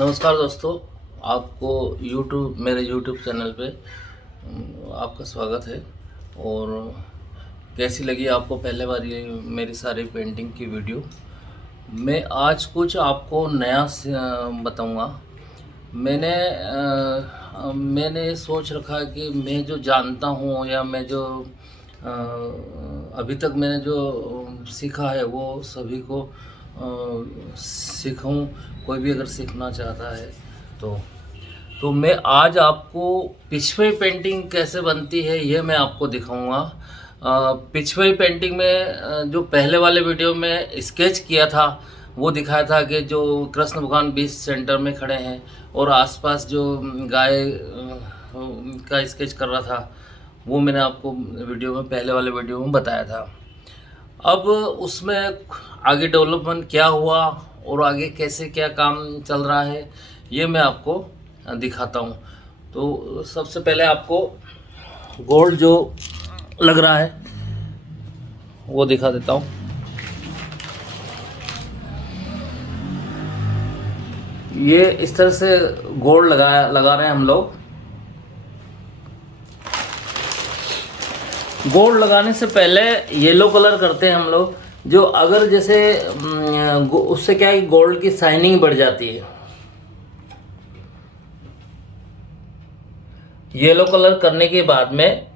नमस्कार दोस्तों, आपको मेरे यूट्यूब चैनल पे आपका स्वागत है। और कैसी लगी आपको पहले बार ये मेरी सारी पेंटिंग की वीडियो। मैं आज कुछ आपको नया बताऊंगा। मैंने सोच रखा कि मैं जो जानता हूँ या मैं जो अभी तक मैंने जो सीखा है वो सभी को सीखूं। कोई भी अगर सीखना चाहता है तो मैं आज आपको पिछवाई पेंटिंग कैसे बनती है ये मैं आपको दिखाऊंगा। पिछवाई पेंटिंग में जो पहले वाले वीडियो में स्केच किया था वो दिखाया था कि जो कृष्ण भगवान बीच सेंटर में खड़े हैं और आसपास जो गाय का स्केच कर रहा था, वो मैंने आपको वीडियो में पहले वाले वीडियो में बताया था। अब उसमें आगे डेवलपमेंट क्या हुआ और आगे कैसे क्या काम चल रहा है ये मैं आपको दिखाता हूँ। तो सबसे पहले आपको गोल्ड जो लग रहा है वो दिखा देता हूँ। ये इस तरह से गोल्ड लगा रहे हैं हम लोग। गोल्ड लगाने से पहले येलो कलर करते हैं हम लोग, जो अगर जैसे उससे क्या है कि गोल्ड की शाइनिंग बढ़ जाती है। येलो कलर करने के बाद में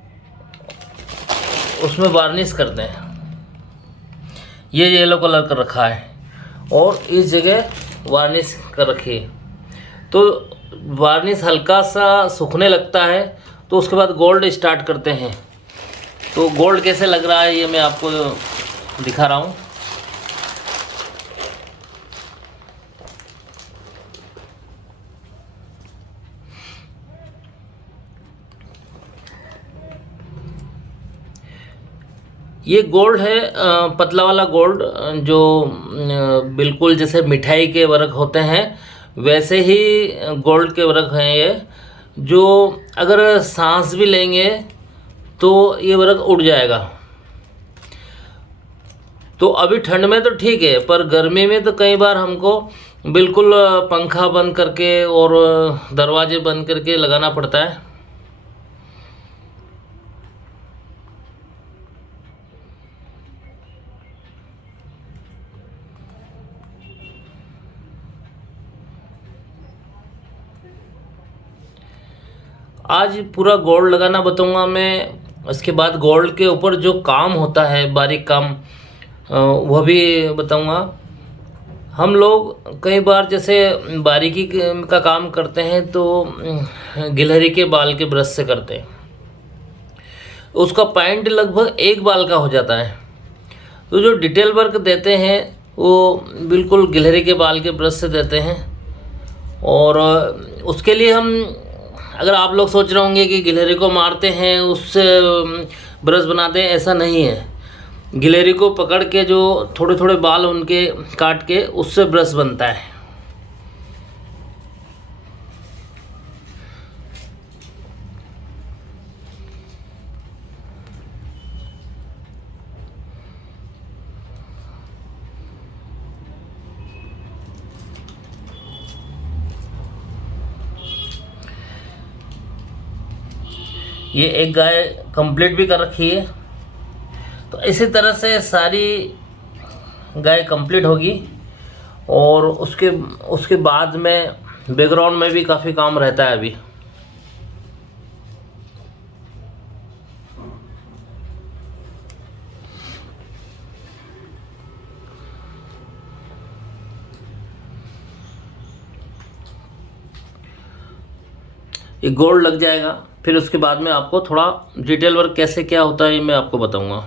उसमें वार्निश करते हैं। ये येलो कलर कर रखा है और इस जगह वार्निश कर रखी है। तो वार्निश हल्का सा सूखने लगता है तो उसके बाद गोल्ड स्टार्ट करते हैं। तो गोल्ड कैसे लग रहा है ये मैं आपको दिखा रहा हूँ। ये गोल्ड है, पतला वाला गोल्ड, जो बिल्कुल जैसे मिठाई के वर्क होते हैं वैसे ही गोल्ड के वर्क हैं ये। जो अगर सांस भी लेंगे तो ये वर्क उड़ जाएगा। तो अभी ठंड में तो ठीक है, पर गर्मी में तो कई बार हमको बिल्कुल पंखा बंद करके और दरवाजे बंद करके लगाना पड़ता है। आज पूरा गोल्ड लगाना बताऊंगा मैं। उसके बाद गोल्ड के ऊपर जो काम होता है बारीक काम, वह भी बताऊंगा। हम लोग कई बार जैसे बारीकी का काम करते हैं तो गिलहरी के बाल के ब्रश से करते हैं। उसका पॉइंट लगभग एक बाल का हो जाता है। तो जो डिटेल वर्क देते हैं वो बिल्कुल गिलहरी के बाल के ब्रश से देते हैं। और उसके लिए हम, अगर आप लोग सोच रहे होंगे कि गिलहरी को मारते हैं उससे ब्रश बनाते हैं, ऐसा नहीं है। गिलहरी को पकड़ के जो थोड़े थोड़े बाल उनके काट के उससे ब्रश बनता है। ये एक गाय कंप्लीट भी कर रखी है। तो इसी तरह से सारी गाय कंप्लीट होगी। और उसके उसके बाद में बैकग्राउंड में भी काफ़ी काम रहता है अभी। ये गोल्ड लग जाएगा, फिर उसके बाद में आपको थोड़ा डिटेल वर्क कैसे क्या होता है ये मैं आपको बताऊंगा।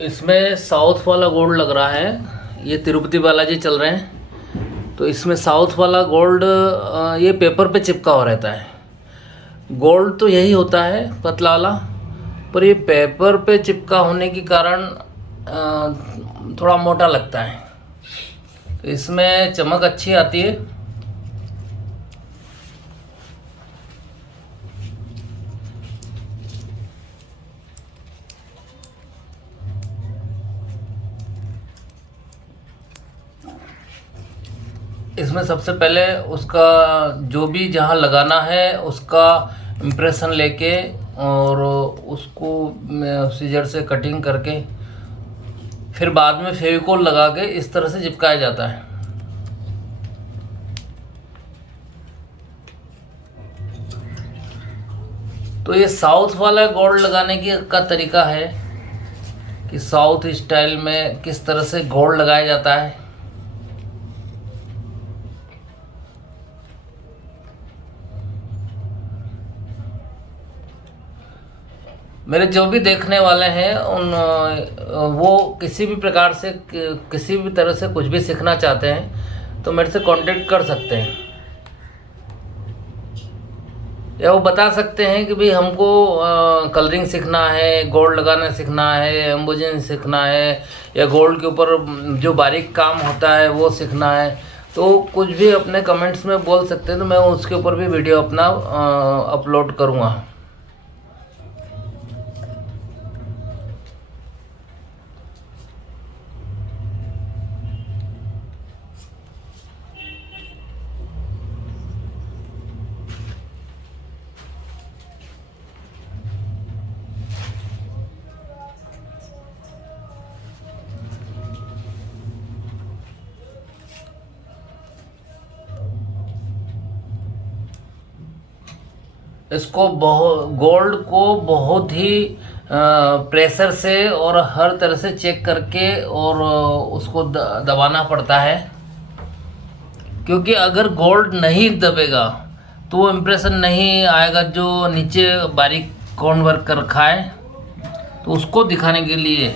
इसमें साउथ वाला गोल्ड लग रहा है, ये तिरुपति बालाजी चल रहे हैं, तो इसमें साउथ वाला गोल्ड ये पेपर पे चिपका हुआ रहता है। गोल्ड तो यही होता है पतला वाला, पर ये पेपर पे चिपका होने के कारण थोड़ा मोटा लगता है, तो इसमें चमक अच्छी आती है। इसमें सबसे पहले उसका जो भी जहाँ लगाना है उसका इम्प्रेशन लेके और उसको सीजर से कटिंग करके फिर बाद में फेविकोल लगा के इस तरह से चिपकाया जाता है। तो ये साउथ वाला गोल्ड लगाने का तरीका है कि साउथ स्टाइल में किस तरह से गोल्ड लगाया जाता है। मेरे जो भी देखने वाले हैं उन वो किसी भी प्रकार से किसी भी तरह से कुछ भी सीखना चाहते हैं तो मेरे से कांटेक्ट कर सकते हैं, या वो बता सकते हैं कि भाई हमको कलरिंग सीखना है, गोल्ड लगाना सीखना है, एम्बोजिंग सीखना है, या गोल्ड के ऊपर जो बारीक काम होता है वो सीखना है। तो कुछ भी अपने कमेंट्स में बोल सकते हैं, तो मैं उसके ऊपर भी वीडियो अपना अपलोड करूँगा। इसको गोल्ड को बहुत ही प्रेशर से और हर तरह से चेक करके और उसको दबाना पड़ता है, क्योंकि अगर गोल्ड नहीं दबेगा तो वो इम्प्रेशन नहीं आएगा जो नीचे बारीक कॉर्न वर्क कर रखा है। तो उसको दिखाने के लिए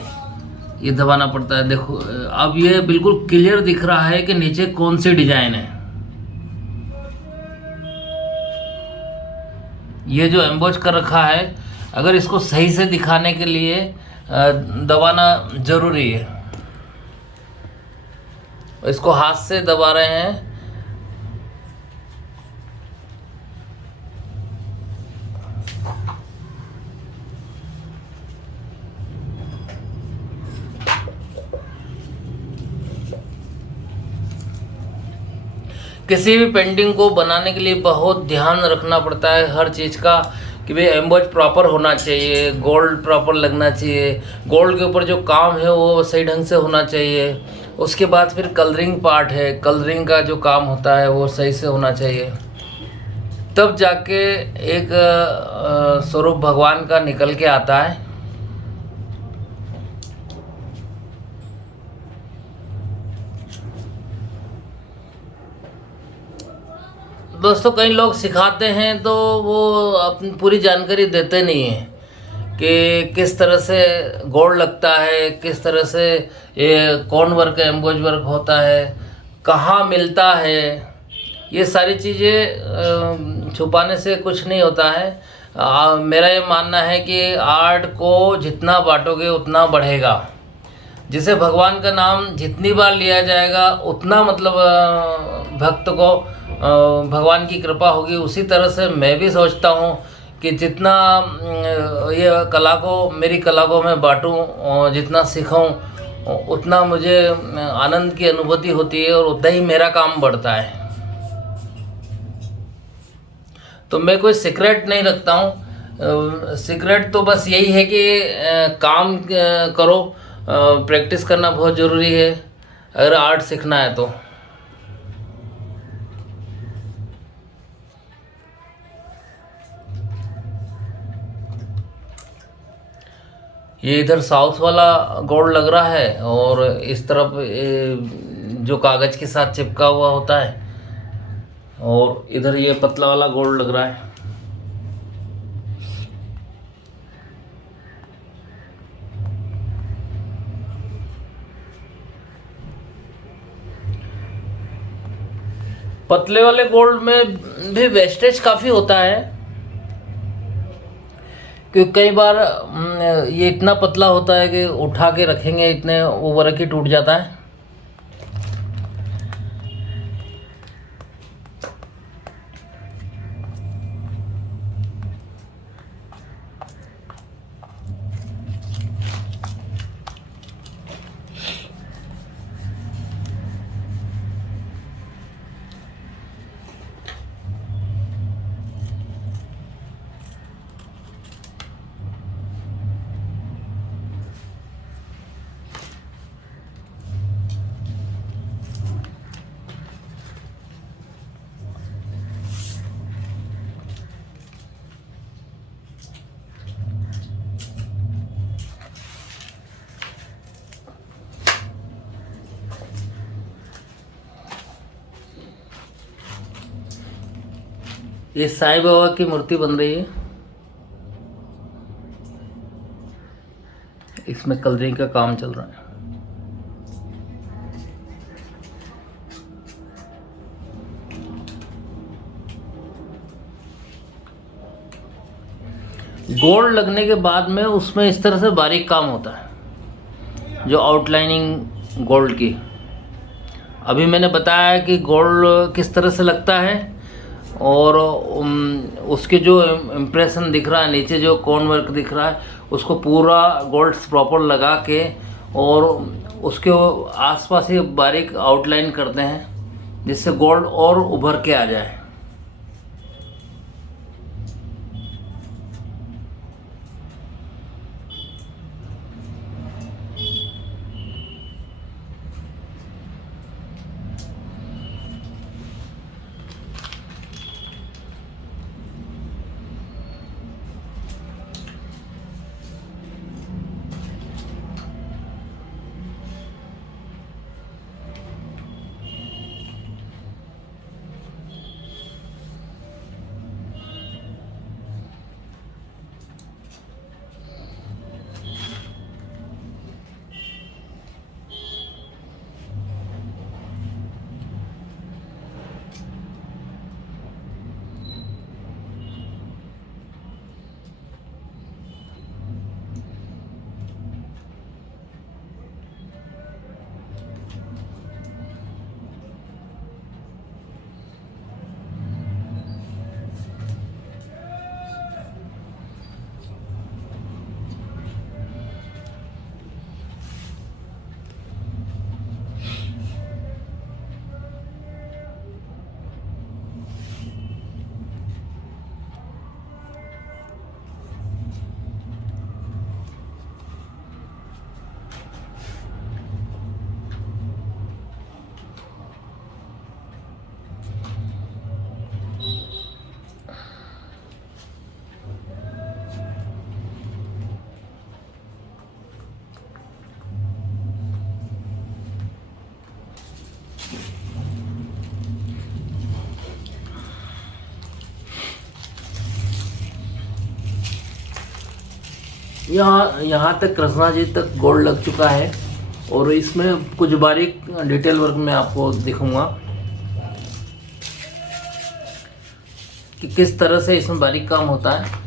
ये दबाना पड़ता है। देखो अब ये बिल्कुल क्लियर दिख रहा है कि नीचे कौन सी डिजाइन है। ये जो एम्बोज कर रखा है, अगर इसको सही से दिखाने के लिए दबाना ज़रूरी है। इसको हाथ से दबा रहे हैं। किसी भी पेंटिंग को बनाने के लिए बहुत ध्यान रखना पड़ता है हर चीज़ का, कि भाई एम्बोज प्रॉपर होना चाहिए, गोल्ड प्रॉपर लगना चाहिए, गोल्ड के ऊपर जो काम है वो सही ढंग से होना चाहिए। उसके बाद फिर कलरिंग पार्ट है, कलरिंग का जो काम होता है वो सही से होना चाहिए, तब जाके एक स्वरूप भगवान का निकल के आता है। दोस्तों कई लोग सिखाते हैं तो वो अपनी पूरी जानकारी देते नहीं हैं कि किस तरह से गोल्ड लगता है, किस तरह से ये कॉर्न वर्क एम्बोज वर्क होता है, कहाँ मिलता है। ये सारी चीज़ें छुपाने से कुछ नहीं होता है। मेरा ये मानना है कि आर्ट को जितना बांटोगे उतना बढ़ेगा। जिसे भगवान का नाम जितनी बार लिया जाएगा उतना मतलब भक्त को भगवान की कृपा होगी। उसी तरह से मैं भी सोचता हूँ कि जितना ये कला को मेरी कला को मैं बांटूँ, जितना सीखूँ, उतना मुझे आनंद की अनुभूति होती है और उतना ही मेरा काम बढ़ता है। तो मैं कोई सीक्रेट नहीं रखता हूँ। सीक्रेट तो बस यही है कि काम करो, प्रैक्टिस करना बहुत ज़रूरी है अगर आर्ट सीखना है तो। ये इधर साउथ वाला गोल्ड लग रहा है और इस तरफ जो कागज़ के साथ चिपका हुआ होता है, और इधर ये पतला वाला गोल्ड लग रहा है। पतले वाले गोल्ड में भी वेस्टेज काफ़ी होता है, क्योंकि कई बार ये इतना पतला होता है कि उठा के रखेंगे इतने वो वर्क ही टूट जाता है। ये साईं बाबा की मूर्ति बन रही है, इसमें कलरिंग का काम चल रहा है। गोल्ड लगने के बाद में उसमें इस तरह से बारीक काम होता है, जो आउटलाइनिंग गोल्ड की। अभी मैंने बताया कि गोल्ड किस तरह से लगता है, और उसके जो इम्प्रेशन दिख रहा है, नीचे जो कॉर्न वर्क दिख रहा है, उसको पूरा गोल्ड प्रॉपर लगा के और उसके आसपास ही बारीक आउटलाइन करते हैं, जिससे गोल्ड और उभर के आ जाए। यहाँ तक कृष्णा जी तक गोल्ड लग चुका है, और इसमें कुछ बारीक डिटेल वर्क मैं आपको दिखाऊंगा कि किस तरह से इसमें बारीक काम होता है।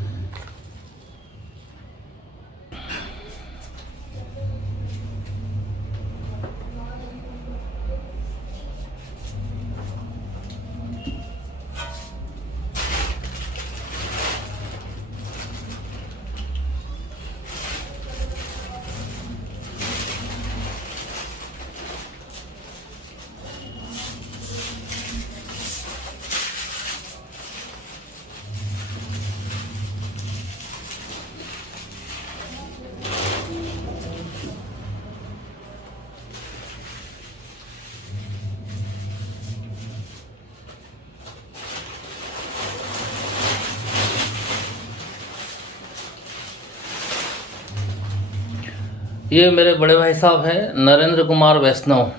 ये मेरे बड़े भाई साहब हैं नरेंद्र कुमार वैष्णव,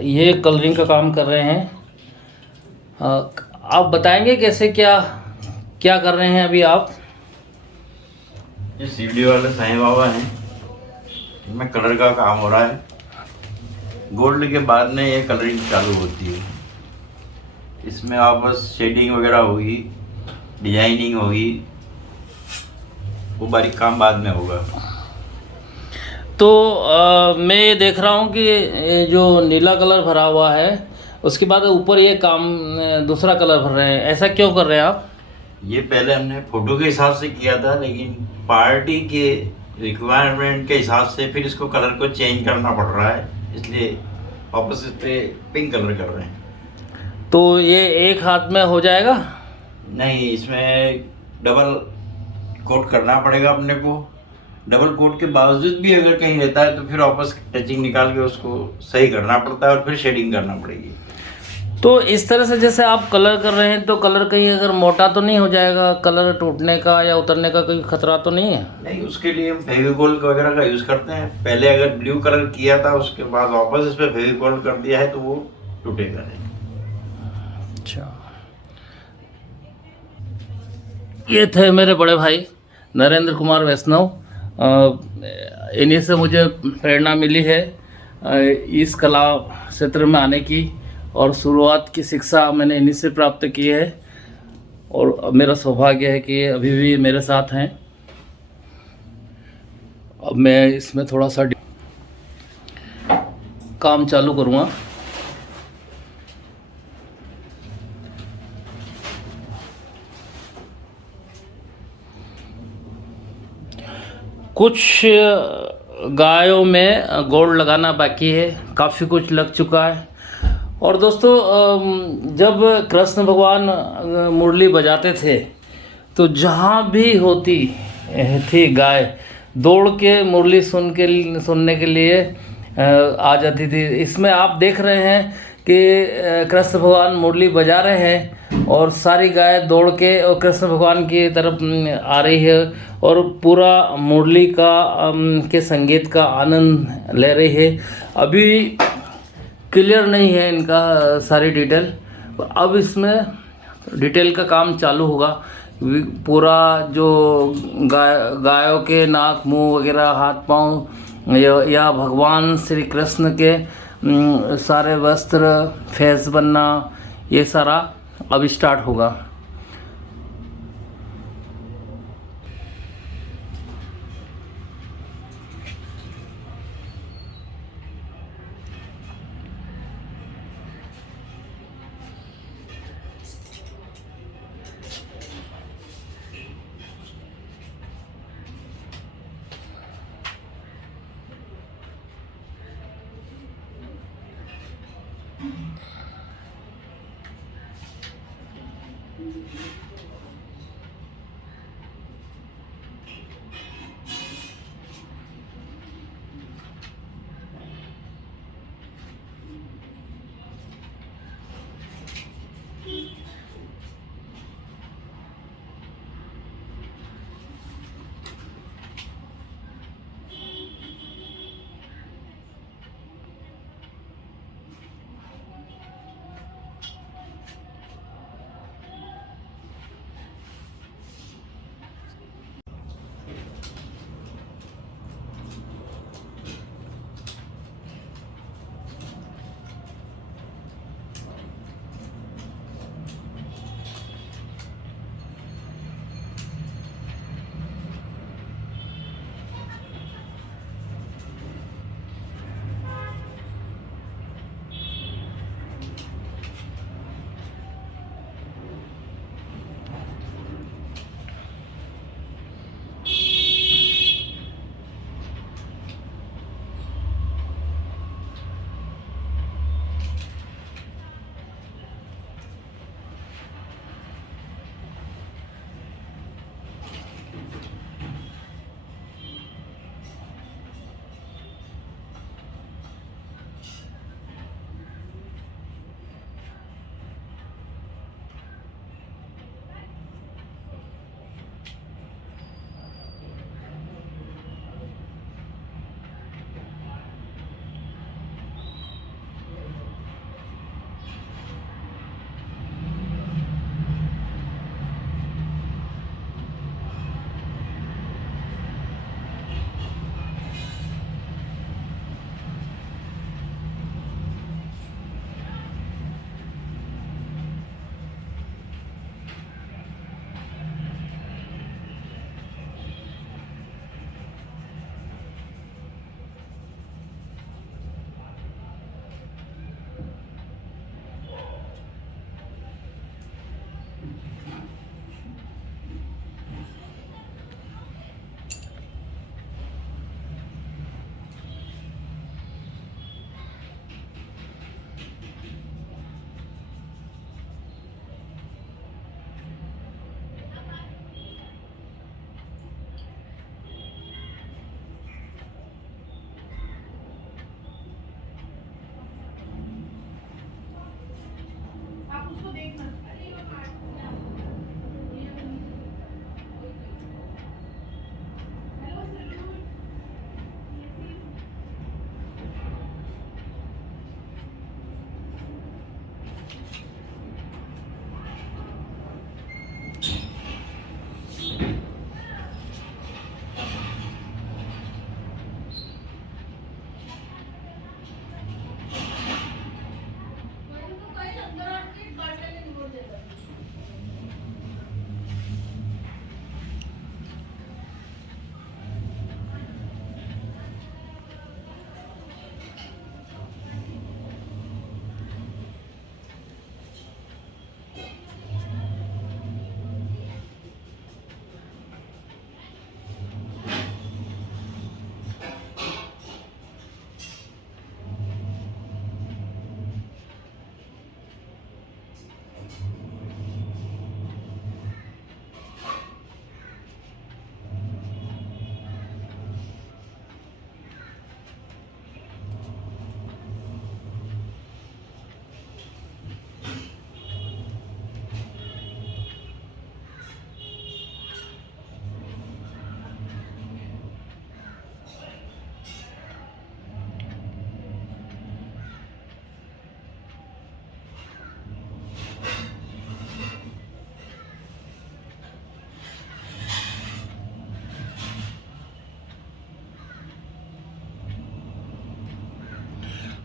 ये कलरिंग का काम कर रहे हैं। आप बताएंगे कैसे क्या क्या कर रहे हैं अभी आप? ये सीढ़ी वाले साईं बाबा हैं, इनमें कलर का काम हो रहा है। गोल्ड के बाद में ये कलरिंग चालू होती है। इसमें आप बस शेडिंग वगैरह होगी, डिजाइनिंग होगी, वो बारीक काम बाद में होगा। तो मैं ये देख रहा हूँ कि ये जो नीला कलर भरा हुआ है उसके बाद ऊपर ये काम दूसरा कलर भर रहे हैं, ऐसा क्यों कर रहे हैं आप? ये पहले हमने फोटो के हिसाब से किया था, लेकिन पार्टी के रिक्वायरमेंट के हिसाब से फिर इसको कलर को चेंज करना पड़ रहा है, इसलिए वापस इस पे पिंक कलर कर रहे हैं। तो ये एक हाथ में हो जाएगा? नहीं, इसमें डबल कोट करना पड़ेगा अपने को। डबल कोट के बावजूद भी अगर कहीं रहता है तो फिर वापस टचिंग निकाल के उसको सही करना पड़ता है और फिर शेडिंग करना पड़ेगी। तो इस तरह से जैसे आप कलर कर रहे हैं तो कलर कहीं अगर मोटा तो नहीं हो जाएगा, कलर टूटने का या उतरने का कोई खतरा तो नहीं है? नहीं, उसके लिए हम फेविकोल वगैरह का यूज़ करते हैं। पहले अगर ब्लू कलर किया था, उसके बाद वापस इस पर फेविकोल कर दिया है तो वो टूटेगा नहीं। अच्छा, ये थे मेरे बड़े भाई नरेंद्र कुमार वैष्णव। इन्हीं से मुझे प्रेरणा मिली है इस कला क्षेत्र में आने की, और शुरुआत की शिक्षा मैंने इन्हीं से प्राप्त की है, और मेरा सौभाग्य है कि ये अभी भी मेरे साथ हैं। अब मैं इसमें थोड़ा सा काम चालू करूँगा। कुछ गायों में गोल्ड लगाना बाकी है, काफ़ी कुछ लग चुका है। और दोस्तों, जब कृष्ण भगवान मुरली बजाते थे तो जहाँ भी होती थी गाय दौड़ के मुरली सुनने के लिए आ जाती थी। इसमें आप देख रहे हैं कि कृष्ण भगवान मुरली बजा रहे हैं और सारी गाय दौड़ के और कृष्ण भगवान की तरफ आ रही है और पूरा मुरली का के संगीत का आनंद ले रही है। अभी क्लियर नहीं है इनका सारी डिटेल, अब इसमें डिटेल का काम चालू होगा। पूरा जो गायों के नाक मुंह वगैरह हाथ पांव या भगवान श्री कृष्ण के सारे वस्त्र फेस बनना, ये सारा अब स्टार्ट होगा।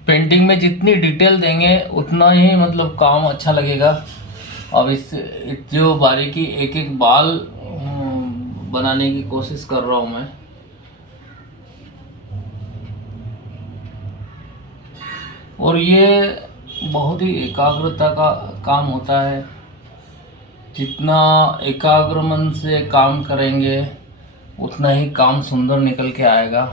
पेंटिंग में जितनी डिटेल देंगे उतना ही मतलब काम अच्छा लगेगा। अब इस जो बारीकी एक एक बाल बनाने की कोशिश कर रहा हूँ मैं। और ये बहुत ही एकाग्रता का काम होता है। जितना एकाग्र मन से काम करेंगे उतना ही काम सुंदर निकल के आएगा।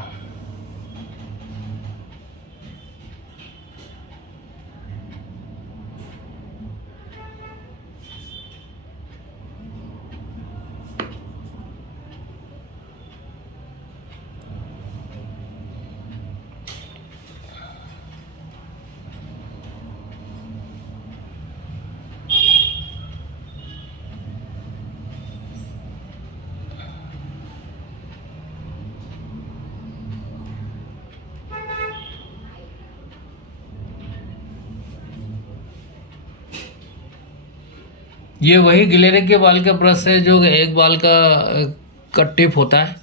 ये वही गिलेरे के बाल का ब्रश है जो एक बाल का टिप होता है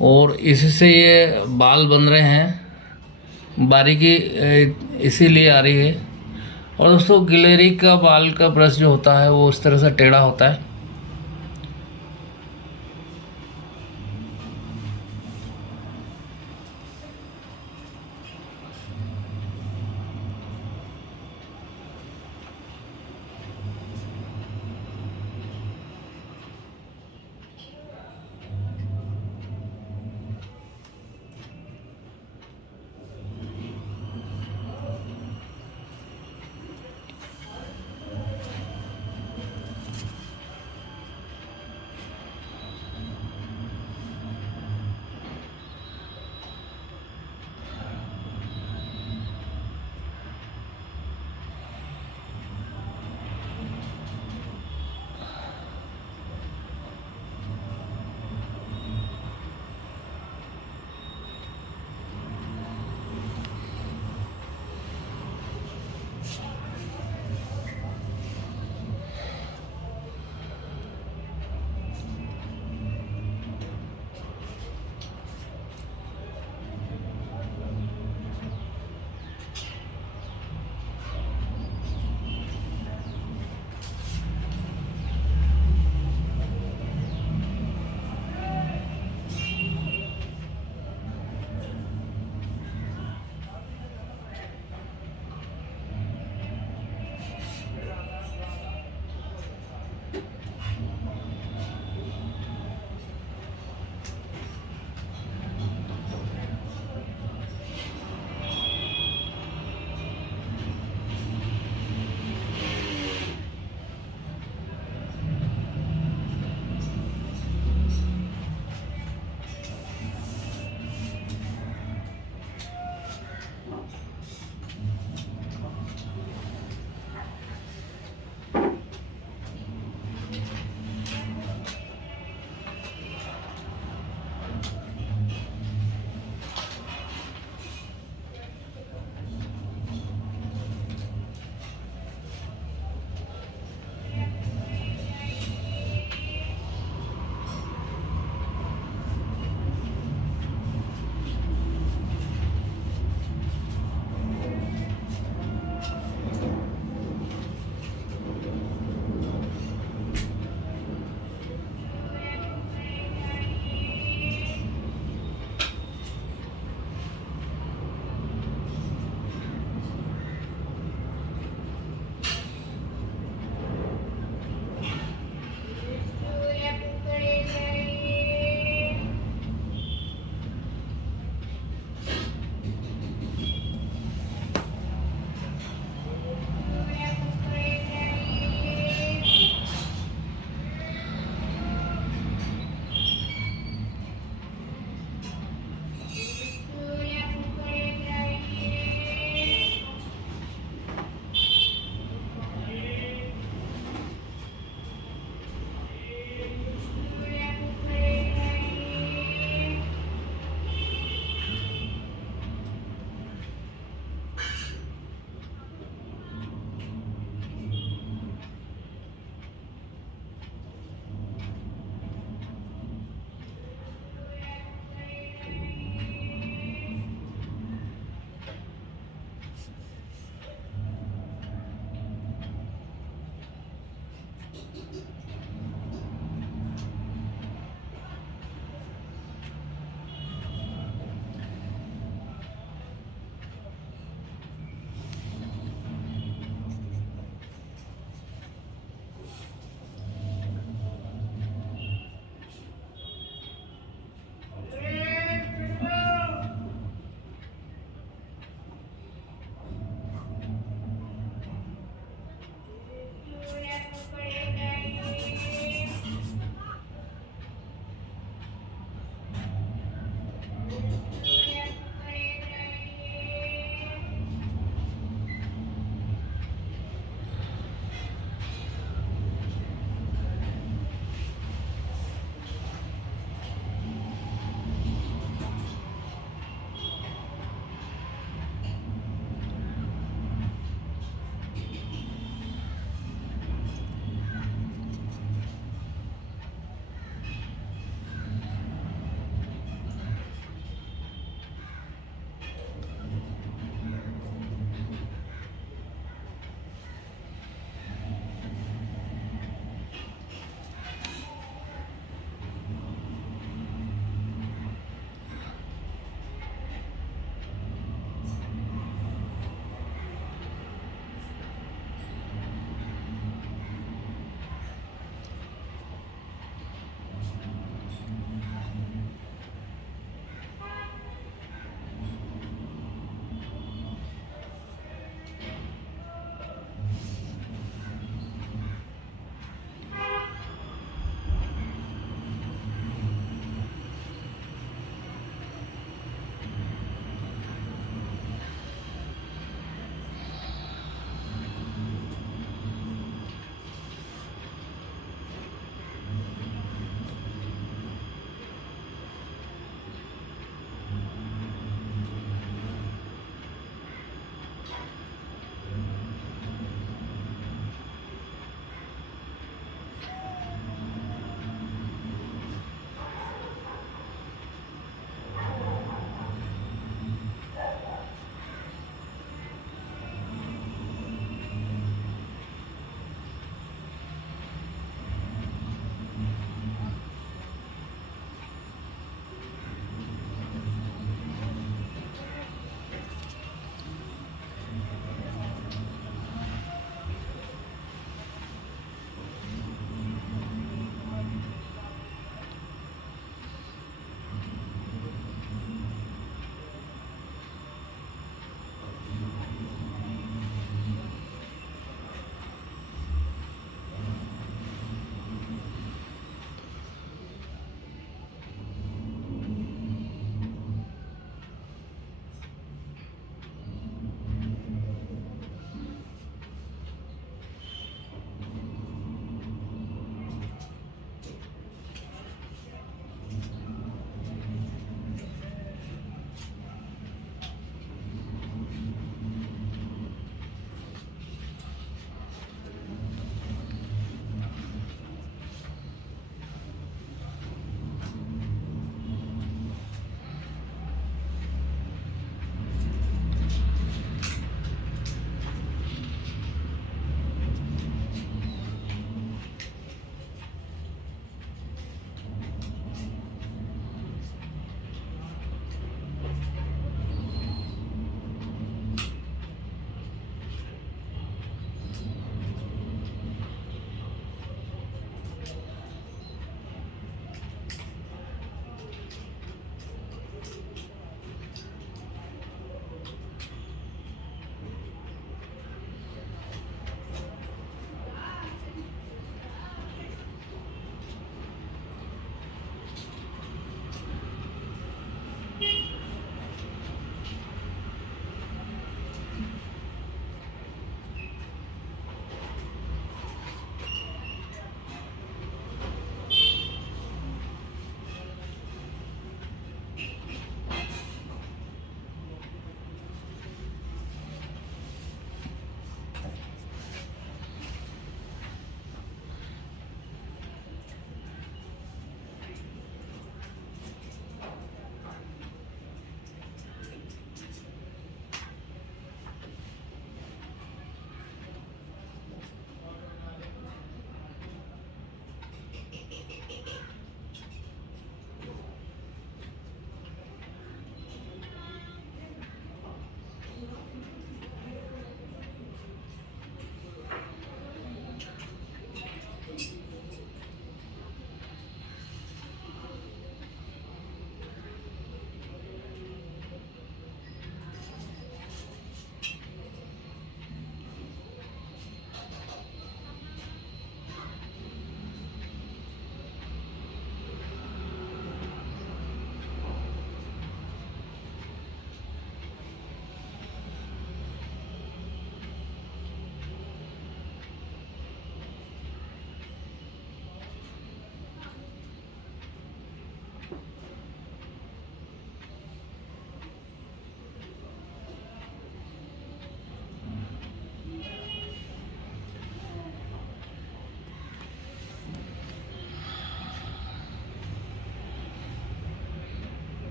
और इससे ये बाल बन रहे हैं। बारीकी इसीलिए आ रही है। और दोस्तों गिलेरी का बाल का ब्रश जो होता है वो उस तरह से टेढ़ा होता है।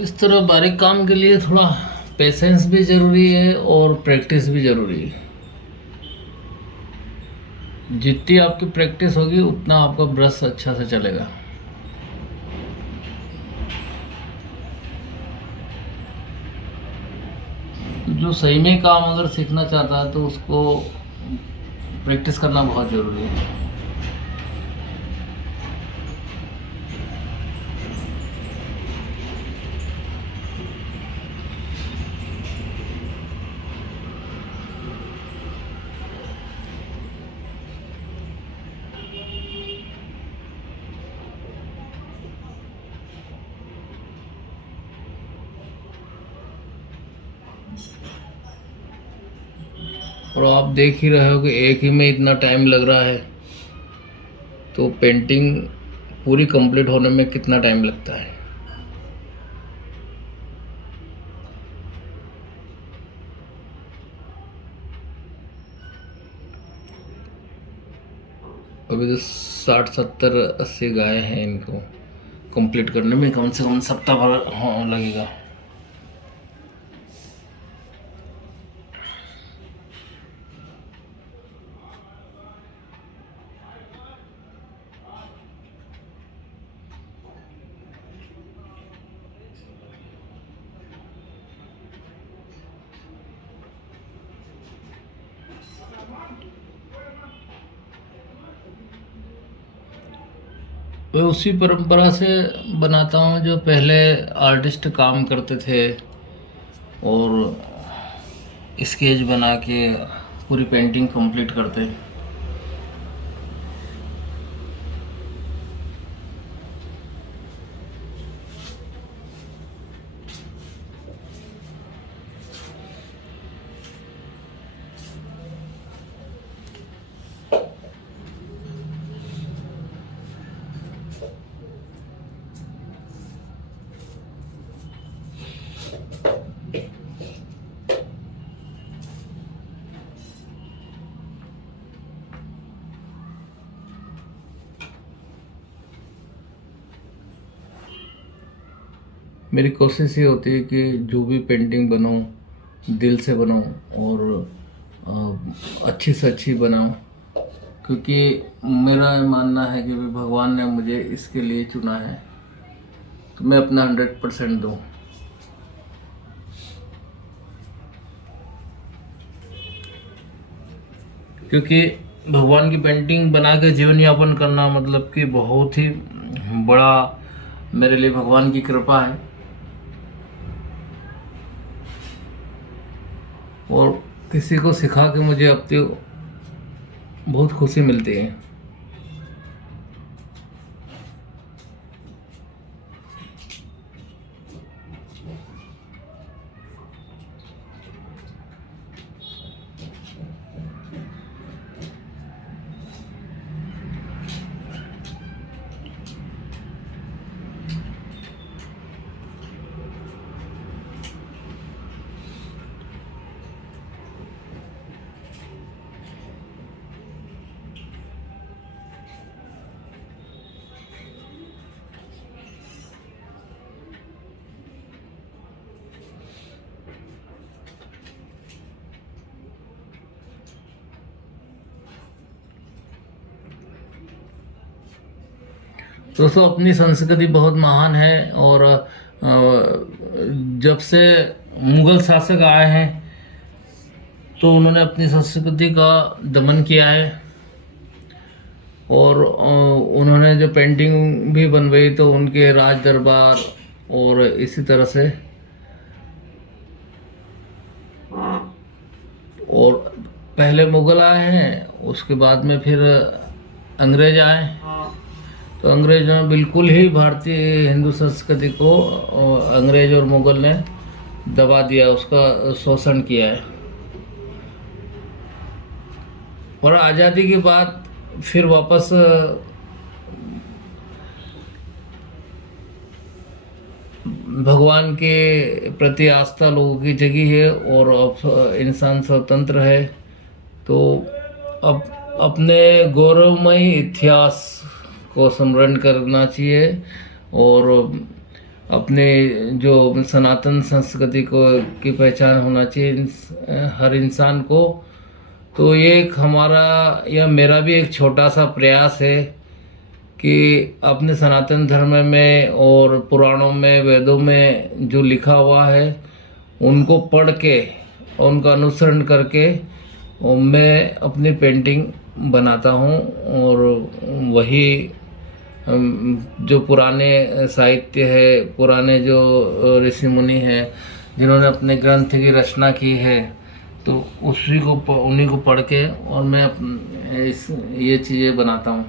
इस तरह बारीक काम के लिए थोड़ा पेशेंस भी ज़रूरी है और प्रैक्टिस भी ज़रूरी है। जितनी आपकी प्रैक्टिस होगी उतना आपका ब्रश अच्छा से चलेगा। जो सही में काम अगर सीखना चाहता है तो उसको प्रैक्टिस करना बहुत ज़रूरी है। और आप देख ही रहे हो कि एक ही में इतना टाइम लग रहा है, तो पेंटिंग पूरी कंप्लीट होने में कितना टाइम लगता है। अभी तो 60-70-80 गाय हैं, इनको कंप्लीट करने में कम से कम सप्ताह भर लगेगा। मैं उसी परंपरा से बनाता हूँ जो पहले आर्टिस्ट काम करते थे, और स्केच बना के पूरी पेंटिंग कंप्लीट करते। मेरी कोशिश ये होती है कि जो भी पेंटिंग बनाऊं दिल से बनाऊं, और अच्छी से अच्छी बनाऊं, क्योंकि मेरा मानना है कि भी भगवान ने मुझे इसके लिए चुना है, तो मैं अपना 100% दूं। क्योंकि भगवान की पेंटिंग बना के जीवन यापन करना मतलब कि बहुत ही बड़ा मेरे लिए भगवान की कृपा है, और किसी को सिखा के मुझे अब तो बहुत खुशी मिलती है। दोस्तों, अपनी संस्कृति बहुत महान है, और जब से मुगल शासक आए हैं तो उन्होंने अपनी संस्कृति का दमन किया है, और उन्होंने जो पेंटिंग भी बनवाई तो उनके राज दरबार और इसी तरह से, और पहले मुगल आए हैं, उसके बाद में फिर अंग्रेज आए, तो अंग्रेजों ने बिल्कुल ही भारतीय हिंदू संस्कृति को अंग्रेज और मुगल ने दबा दिया, उसका शोषण किया है। और आज़ादी के बाद फिर वापस भगवान के प्रति आस्था लोगों की जगी है, और अब इंसान स्वतंत्र है, तो अब अपने गौरवमयी इतिहास को स्मरण करना चाहिए, और अपने जो सनातन संस्कृति को की पहचान होना चाहिए हर इंसान को। तो ये एक हमारा या मेरा भी एक छोटा सा प्रयास है कि अपने सनातन धर्म में और पुराणों में वेदों में जो लिखा हुआ है उनको पढ़ के और उनका अनुसरण करके और मैं अपनी पेंटिंग बनाता हूँ, और वही जो पुराने साहित्य है, पुराने जो ऋषि मुनि हैं जिन्होंने अपने ग्रंथ की रचना की है, तो उन्हीं को पढ़ के और मैं ये चीज़ें बनाता हूँ।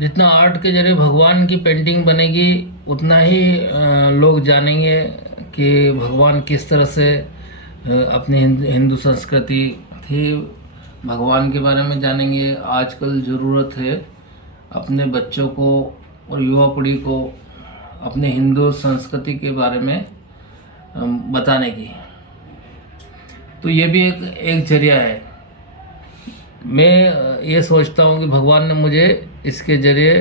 जितना आर्ट के जरिए भगवान की पेंटिंग बनेगी उतना ही लोग जानेंगे कि भगवान किस तरह से अपनी हिंदू संस्कृति थी, भगवान के बारे में जानेंगे। आजकल ज़रूरत है अपने बच्चों को और युवा पीढ़ी को अपने हिंदू संस्कृति के बारे में बताने की। तो ये भी एक जरिया है। मैं ये सोचता हूँ कि भगवान ने मुझे इसके जरिए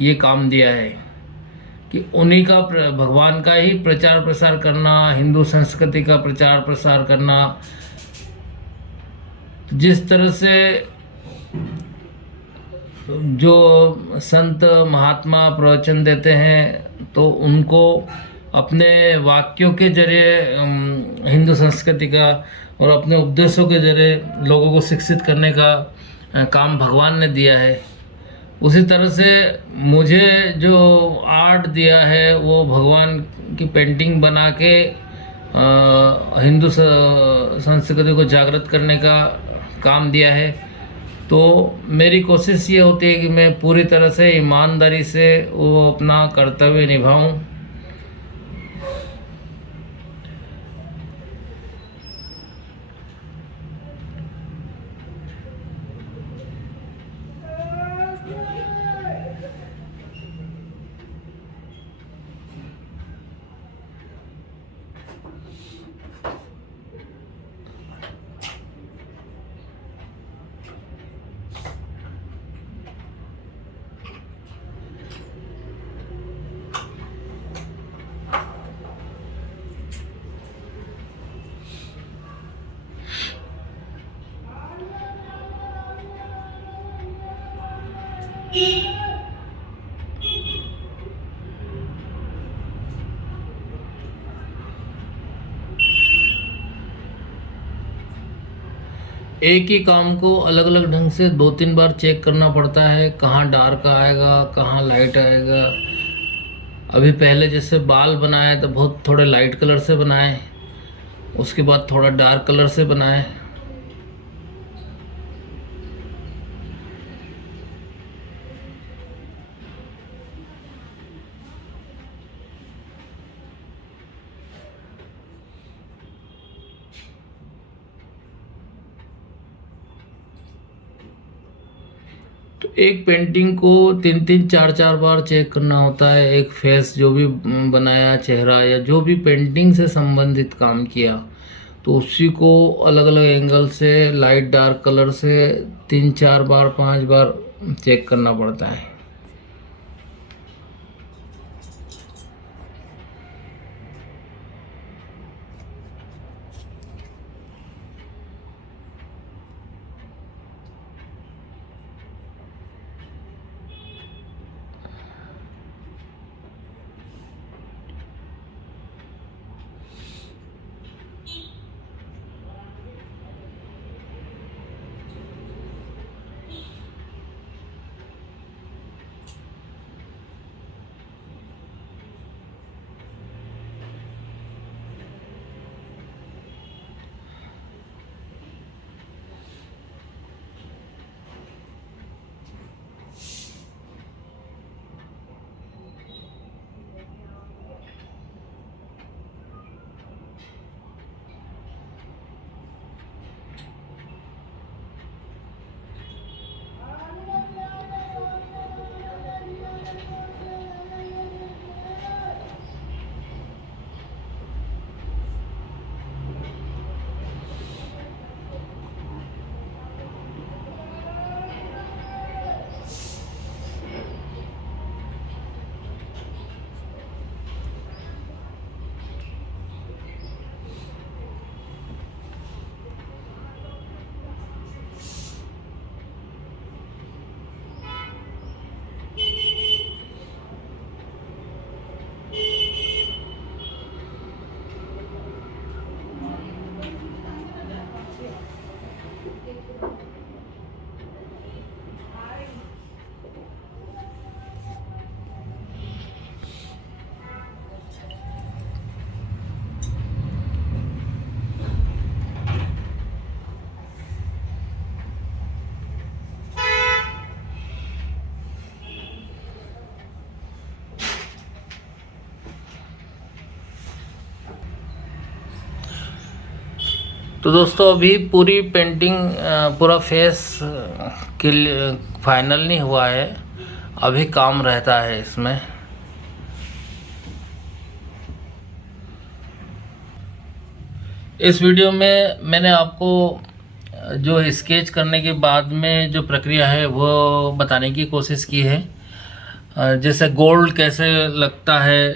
ये काम दिया है कि उन्हीं का भगवान का ही प्रचार प्रसार करना, हिंदू संस्कृति का प्रचार प्रसार करना। जिस तरह से जो संत महात्मा प्रवचन देते हैं तो उनको अपने वाक्यों के जरिए हिंदू संस्कृति का और अपने उपदेशों के जरिए लोगों को शिक्षित करने का काम भगवान ने दिया है। उसी तरह से मुझे जो आर्ट दिया है वो भगवान की पेंटिंग बना के हिंदू संस्कृति को जागृत करने का काम दिया है। तो मेरी कोशिश ये होती है कि मैं पूरी तरह से ईमानदारी से वो अपना कर्तव्य निभाऊं। एक ही काम को अलग अलग ढंग से 2-3 बार चेक करना पड़ता है, कहाँ डार्क आएगा, कहाँ लाइट आएगा। अभी पहले जैसे बाल बनाए तो बहुत थोड़े लाइट कलर से बनाए, उसके बाद थोड़ा डार्क कलर से बनाए। तो एक पेंटिंग को 3-3, 4-4 बार चेक करना होता है। एक फेस जो भी बनाया, चेहरा या जो भी पेंटिंग से संबंधित काम किया, तो उसी को अलग अलग एंगल से लाइट डार्क कलर से 3-4 बार 5 बार चेक करना पड़ता है। तो दोस्तों अभी पूरी पेंटिंग पूरा फेस के फाइनल नहीं हुआ है, अभी काम रहता है इसमें। इस वीडियो में मैंने आपको जो स्केच करने के बाद में जो प्रक्रिया है वो बताने की कोशिश की है। जैसे गोल्ड कैसे लगता है,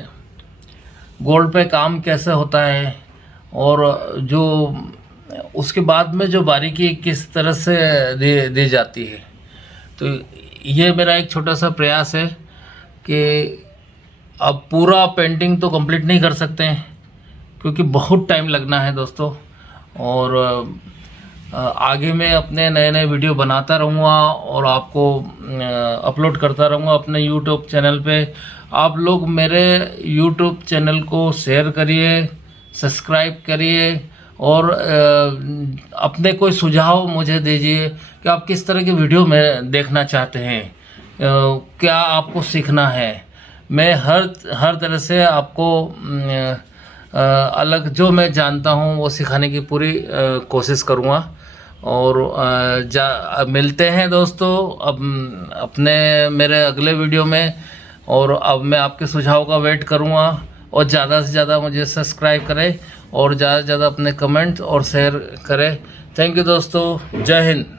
गोल्ड पे काम कैसे होता है, और जो उसके बाद में जो बारीकी किस तरह से दी जाती है। तो ये मेरा एक छोटा सा प्रयास है कि अब पूरा पेंटिंग तो कंप्लीट नहीं कर सकते हैं क्योंकि बहुत टाइम लगना है दोस्तों, और आगे मैं अपने नए नए वीडियो बनाता रहूँगा और आपको अपलोड करता रहूँगा अपने यूट्यूब चैनल पे। आप लोग मेरे यूट्यूब चैनल को शेयर करिए, सब्सक्राइब करिए, और अपने कोई सुझाव मुझे दीजिए कि आप किस तरह की वीडियो में देखना चाहते हैं, क्या आपको सीखना है। मैं हर तरह से आपको अलग जो मैं जानता हूँ वो सिखाने की पूरी कोशिश करूँगा। और मिलते हैं दोस्तों अब अपने मेरे अगले वीडियो में, और अब मैं आपके सुझाव का वेट करूँगा। और ज़्यादा से ज़्यादा मुझे सब्सक्राइब करें और ज़्यादा से ज़्यादा अपने कमेंट और शेयर करें। थैंक यू दोस्तों, जय हिंद।